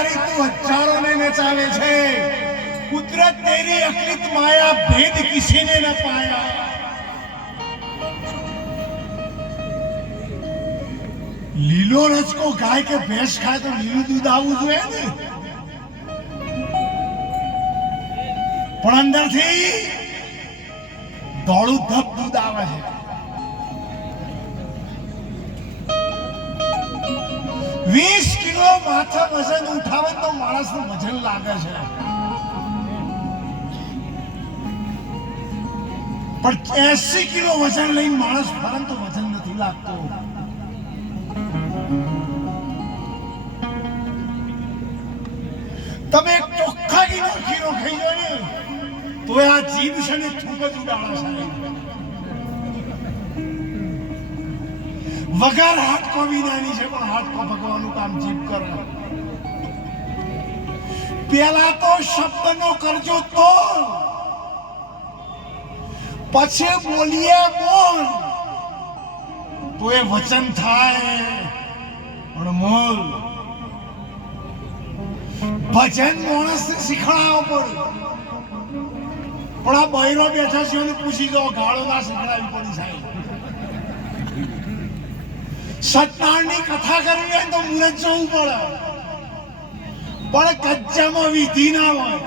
भिखारी तू हजारों ने नचावे छे, कुदरत तेरी अकलित माया भेद किसी ने न पाया। લીલો રચકો ગાય કે ભેંસ ખાય તો લીલું દૂધ આવવું જોઈએ ને, પણ અંદરથી ધોળું ધબ દૂધ આવે છે। 20 કિલો માથે વજન ઉઠાવે તો માણસનું વજન લાગે છે, પણ 80 કિલો વજન લઈને માણસ ફરે તો વજન નથી લાગતો। તમે એક ચોખ્ખા ઘીનો ખીરો ખાઈ લો ને તો આ જીભ છે ને થૂક જ ઉડાડે છે, વગર હાડકો વિનાની છે પણ હાડકો ભગવાનનું કામ જીભ કરે। પેલા તો શબ્દનો કરજો તો, પછી બોલીએ બોલ તો એ વચન થાય। પણ મોલ ભજન માણસને શીખડાવવું પડે, પણ આ બૈરો બેઠા છે એને પૂછી દો ગાળો ના શીખડાવી પડી સાહેબ। સત્યનારાયણની કથા કરવી હોય તો મુરત જવું પડે, પણ કચ્ચામાં વિધિ ના હોય।